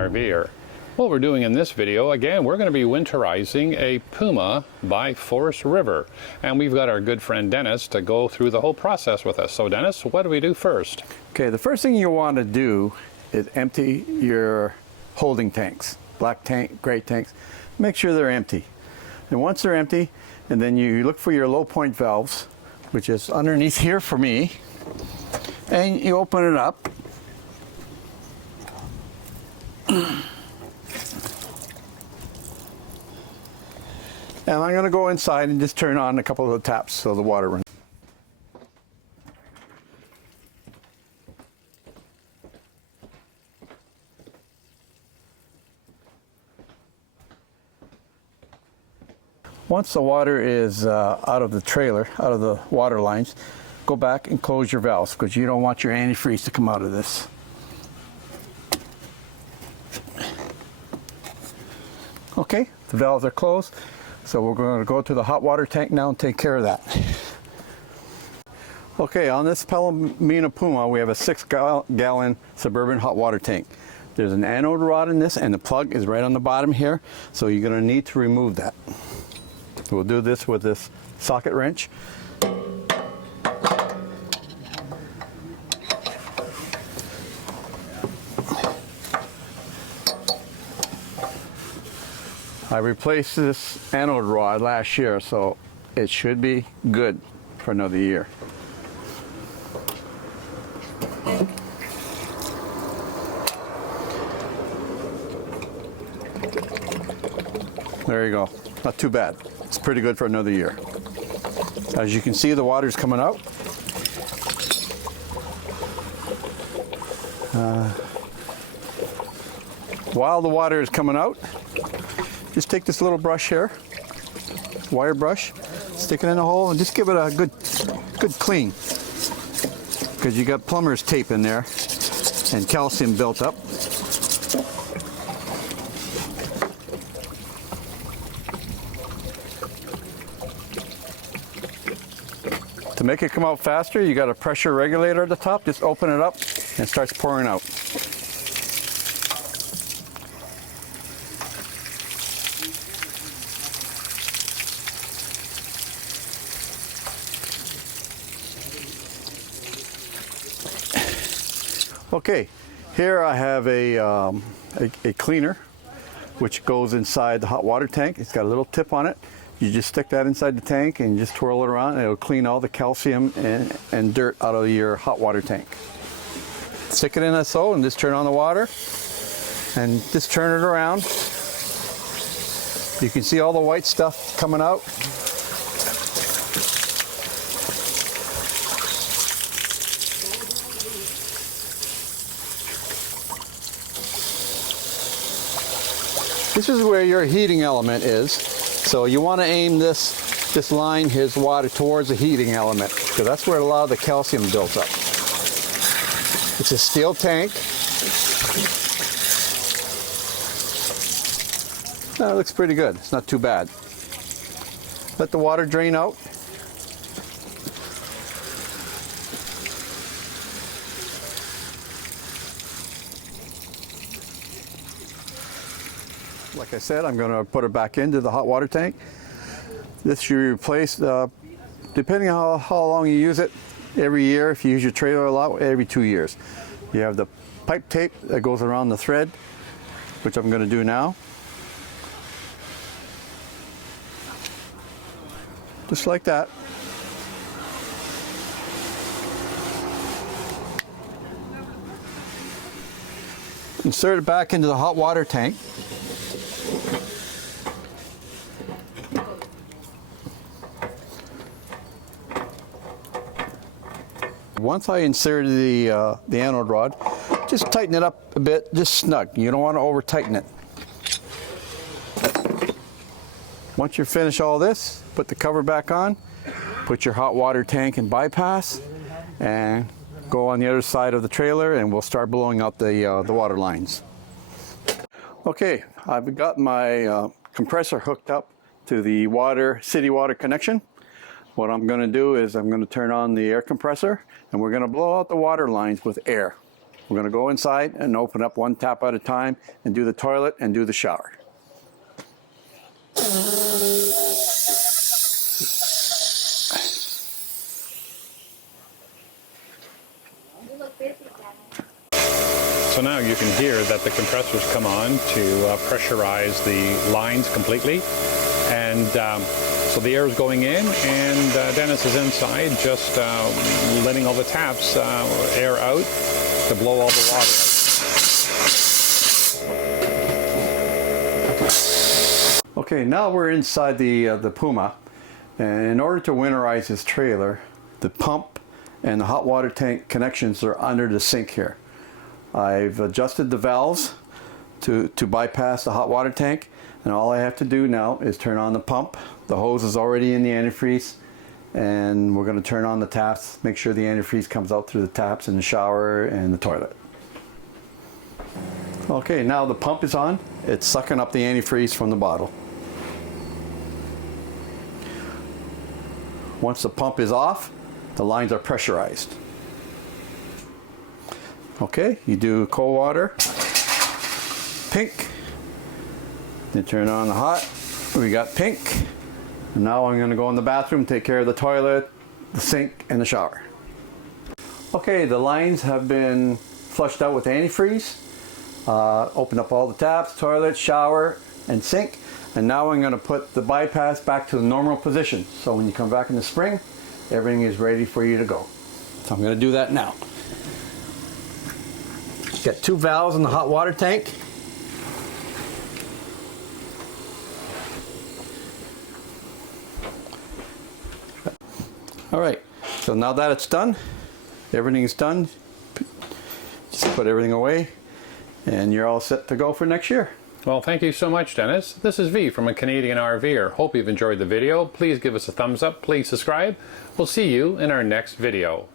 RVer. What we're doing in this video, again, we're going to be winterizing a Puma by Forest River. And we've got our good friend Dennis to go through the whole process with us. So Dennis, what do we do first? Okay, the first thing you want to do is empty your holding tanks. Black tank, gray tanks. Make sure they're empty. And once they're empty, and then you look for your low point valves, which is underneath here for me, and you open it up. And I'm going to go inside and just turn on a couple of the taps so the water runs. Once the water is out of the trailer, out of the water lines, go back and close your valves because you don't want your antifreeze to come out of this. Okay, the valves are closed, so we're going to go to the hot water tank now and take care of that. Okay, on this Palomino Puma, we have a 6-gallon Suburban hot water tank. There's an anode rod in this, and the plug is right on the bottom here, so you're going to need to remove that. We'll do this with this socket wrench. I replaced this anode rod last year, so it should be good for another year. There you go. Not too bad. It's pretty good for another year. As you can see, the water's coming out. While the water is coming out, just take this little brush here, wire brush, stick it in the hole, and just give it a good clean. Because you got plumber's tape in there and calcium built up. To make it come out faster, you got a pressure regulator at the top. Just open it up and it starts pouring out. Okay, here I have a cleaner which goes inside the hot water tank. It's got a little tip on it. You just stick that inside the tank and just twirl it around, and it'll clean all the calcium and dirt out of your hot water tank. Stick it in like so, and just turn on the water, and just turn it around. You can see all the white stuff coming out. This is where your heating element is. So you want to aim this line, his water, towards the heating element, because that's where a lot of the calcium builds up. It's a steel tank. That looks pretty good. It's not too bad. Let the water drain out. Like I said, I'm going to put it back into the hot water tank. This should be replaced, depending on how long you use it, every year. If you use your trailer a lot, every 2 years. You have the pipe tape that goes around the thread, which I'm going to do now. Just like that. Insert it back into the hot water tank. Once I inserted the anode rod, just tighten it up a bit, just snug. You don't want to over tighten it. Once you finish all this, put the cover back on, put your hot water tank in bypass, and go on the other side of the trailer, and we'll start blowing out the water lines. Okay, I've got my compressor hooked up to the city water connection. What I'm going to do is I'm going to turn on the air compressor, and we're going to blow out the water lines with air. We're going to go inside and open up one tap at a time and do the toilet and do the shower. So now you can hear that the compressors come on to pressurize the lines completely. And so the air is going in, and Dennis is inside just letting all the taps air out to blow all the water out. Okay, now we're inside the Puma, and in order to winterize this trailer, the pump and the hot water tank connections are under the sink here. I've adjusted the valves to bypass the hot water tank, and all I have to do now is turn on the pump. The hose is already in the antifreeze, and we're going to turn on the taps, make sure the antifreeze comes out through the taps in the shower and the toilet. Okay, now the pump is on. It's sucking up the antifreeze from the bottle. Once the pump is off, the lines are pressurized. Okay, you do cold water, pink, then turn on the hot, we got pink, and now I'm going to go in the bathroom, take care of the toilet, the sink, and the shower. Okay, the lines have been flushed out with antifreeze, open up all the taps, toilet, shower, and sink, and now I'm going to put the bypass back to the normal position, so when you come back in the spring, everything is ready for you to go. So I'm going to do that now. Got two valves in the hot water tank. All right, so now that it's done, everything is done, just put everything away and you're all set to go for next year. Well, thank you so much, Dennis. This is V from A Canadian RVer. Hope you've enjoyed the video. Please give us a thumbs up. Please subscribe. We'll see you in our next video.